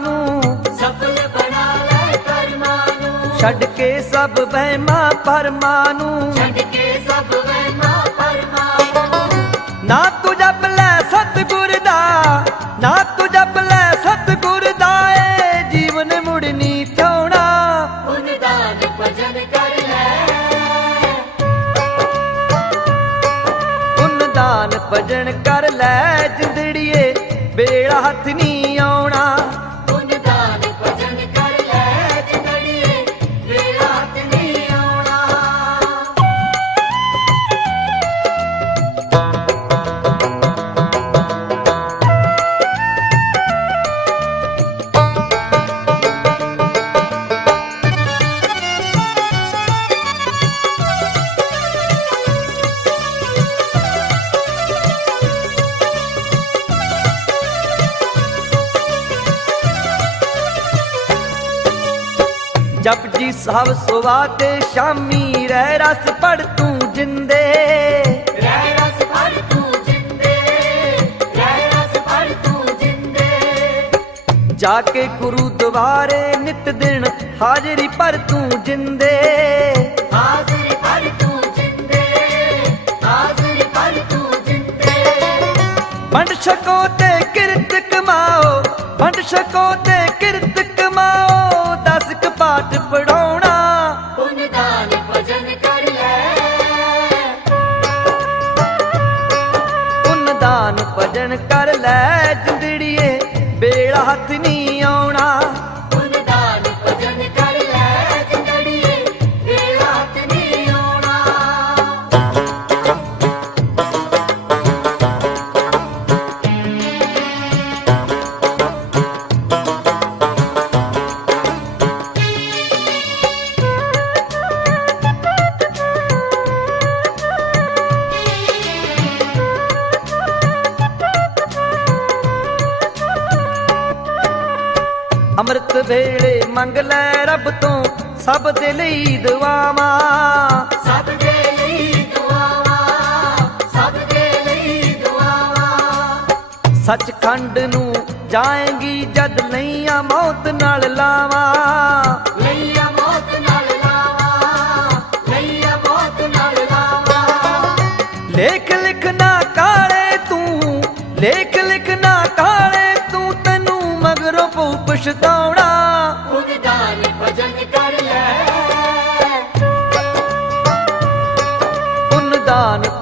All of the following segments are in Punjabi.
ਨੂੰ। ਸਫਲ ਬਣਾ ਲੈ ਕਰਮਾਂ ਨੂੰ। ਛੱਡ ਕੇ ਸਭ ਵਹਿਮਾਂ ਭਰਮਾਂ ਨੂੰ। ਛੱਡ ਕੇ ਸਭ ਵਹਿਮਾਂ ਪਰਮਾਂ ਨੂੰ। ਨਾ ਤੂੰ ਜਪ ਲੈ ਸਤਿਗੁਰ ਦਾ ਨਾ ਤੂੰ ਜਪ ਲੈ ਸਤਿਗੁਰ ਦਾ ਏ। ਜੀਵਨ ਮੁੜਨੀ ਥੋਣਾ। ਪੁੰਨ ਦਾਨ ਭਜਨ ਕਰ ਭਜਨ ਕਰ ਲੈ ਜਿੰਦੜੀਏ ਬੇੜਾ ਹੱਥ ਨਹੀਂ ਆਉਣਾ। ਜਪ ਜੀ ਸਾਹਿਬ ਸੁਵਾ ਤੇ ਸ਼ਾਮੀ ਰਹਿ ਰਸ ਪੜ ਤੂੰ ਜਿੰਦੇ। ਰਹਿ ਰਸ ਫੜ ਤੂੰ ਜਿੰਦੇ ਰਹਿ ਰਸ ਫੜ ਤੂੰ ਜਿੰਦੇ। ਜਾ ਕੇ ਗੁਰੂ ਦੁਆਰੇ ਨਿਤ ਦਿਨ ਹਾਜ਼ਰੀ ਪਰ ਤੂੰ ਜਿੰਦੇ। ਪਾਠ ਪੜਾਉਣਾ। ਪੁੰਨ ਦਾਨ ਭਜਨ ਕਰ ਲੈ। ਪੁੰਨ ਦਾਨ ਭਜਨ ਕਰ ਲੈ। ਜਿੰਦੜੀਏ ਬੇੜਾ ਹੱਥ ਨਹੀਂ ਆਉਣਾ। ਵੇਲੇ ਮੰਗ ਲੈ ਰੱਬ ਤੋਂ ਸਭ ਦੇ ਲਈ ਦੁਆਵਾਂ। ਸਭ ਦੇ ਲਈ ਦੁਆਵਾਂ ਸਭ ਦੇ ਲਈ ਦੁਆਵਾਂ। ਸੱਚਖੰਡ ਨੂੰ ਜਾਏਂਗੀ ਜਦ ਲਈਆਂ ਮੌਤ ਨਾਲ ਲਾਵਾਂ। ਲਈਆ ਮੌਤ ਨਾਲ ਲਾਵਾਂ ਲਈਆ ਮੌਤ ਨਾਲ ਲਾਵਾਂ। ਲੇਖ ਲਿਖਣਾ ਕਾਲੇ ਤੂੰ ਲੇਖ ਲਿਖਣਾ ਕਾਲੇ ਤੂੰ ਤੈਨੂੰ ਮਗਰੋਂ ਪਛਤਾਉਣਾ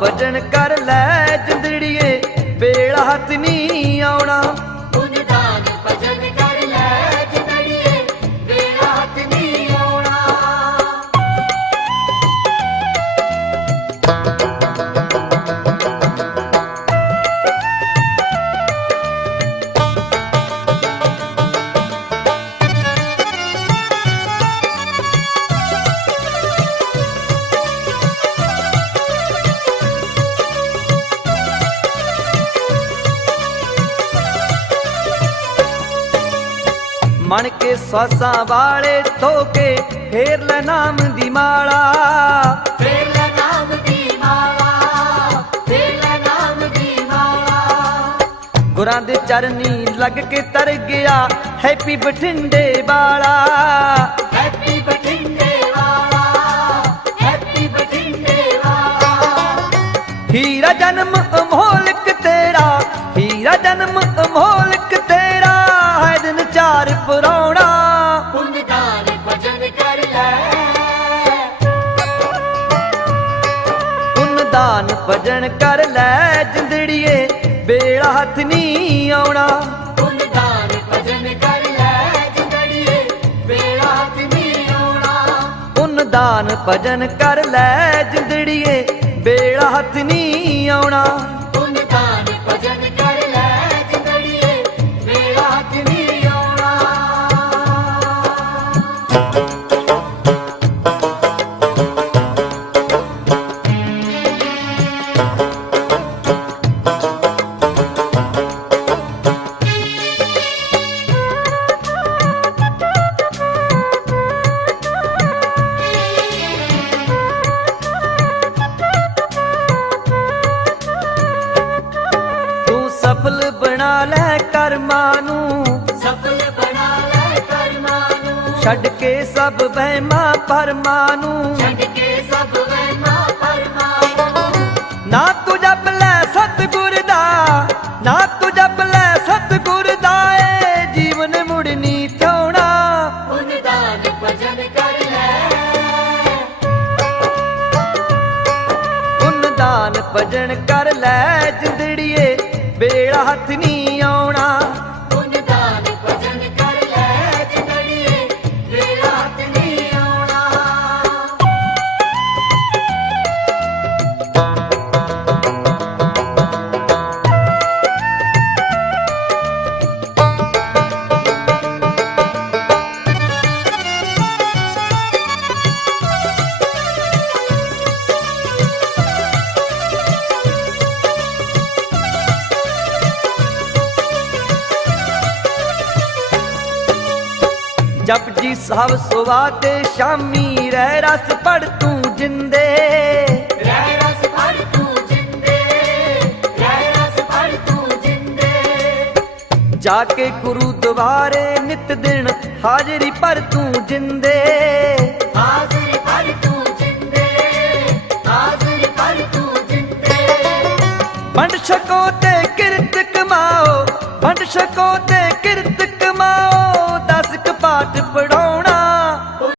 ਦਾਨ ਭਜਨ ਮਣ ਕੇ ਸਵਾਸਾਂ ਵਾਲੇ ਧੋ ਕੇ ਫੇਰ ਲੈ ਨਾਮ ਦੀ ਮਾਲਾ। ਫੇਰ ਲੈ ਨਾਮ ਦੀ ਮਾਲਾ ਫੇਰ ਲੈ ਨਾਮ ਦੀ ਮਾਲਾ। ਗੁਰਾਂ ਦੇ ਚਰਨੀ ਲੱਗ ਕੇ ਤਰ ਗਿਆ ਹੈਪੀ ਬਠਿੰਡੇ ਵਾਲਾ। ਹੈਪੀ ਬਠਿੰਡੇ ਵਾਲਾ ਹੈਪੀ ਬਠਿੰਡੇ ਵਾਲਾ। ਹੀਰਾ ਜਨਮ ਅਮੋਲਕ ਤੇਰਾ ਹੀਰਾ ਜਨਮ ਜਿੰਦੜੀਏ ਬੇੜਾ ਹੱਥ ਨਹੀਂ ਆਉਣਾ। ਪੁੰਨ ਦਾਨ ਭਜਨ ਕਰ ਲੈ ਜਿੰਦੜੀਏ ਵੇਲਾ ਹੱਥ ਨਹੀਂ ਆਉਣਾ। ਪੁੰਨ ਦਾਨ ਭਜਨ ਕਰ ਲੈ ਜਿੰਦੜੀਏ ਬੇੜਾ ਹੱਥ ਨਹੀਂ ਆਉਣਾ। ਛੱਡ ਕੇ ਸਭ ਵਹਿਮਾਂ ਭਰਮਾਂ ਨੂੰ। ਛੱਡ ਕੇ ਸਭ ਵਹਿਮਾਂ ਭਰਮਾਂ ਨੂੰ। ਨਾ ਤੂੰ ਜਪ ਲੈ ਸਤਿਗੁਰ ਦਾ ਨਾ ਤੂੰ ਜਪ ਲੈ ਸਤਿਗੁਰ ਦਾ ਏ। ਜੀਵਨ ਮੁੜਨੀ ਥੋਣਾ ਪੁੰਨ ਦਾਨ ਭਜਨ ਕਰ ਲੈ। ਪੁੰਨ ਦਾਨ ਭਜਨ ਕਰ ਲੈ ਜਿੰਦੜੀਏ ਬੇੜਾ ਹੱਥ ਨਹੀਂ ਜਪ ਜੀ ਸਾਹਿਬ ਸੁਵਾ ਤੇ ਸ਼ਾਮੀ ਰਹਿ ਰਸ ਪੜ ਤੂੰ ਜਿੰਦੇ। ਰਹਿ ਰਸ ਫੜ ਤੂੰ ਜਿੰਦੇ ਰਹਿ ਰਸ ਫੜ ਤੂੰ ਜਿੰਦੇ। ਜਾ ਕੇ ਗੁਰੂ ਦੁਆਰੇ ਨਿਤ ਦਿਨ ਹਾਜ਼ਰੀ ਪਰ ਤੂੰ ਜਿੰਦੇ। ਹਾਜ਼ਰ ਫੜ ਤੂੰ ਜਿੰਦੇ ਹਾਜ਼ਰ ਫੜ ਤੂੰ ਜਿੰਦੇ। ਵੰਡ ਛਕੋ ਤੇ ਕਿਰਤ ਕਮਾਓ ਵੰਡ ਛਕੋ ਤੇ ਕਿਰਤ ਕਮਾਓ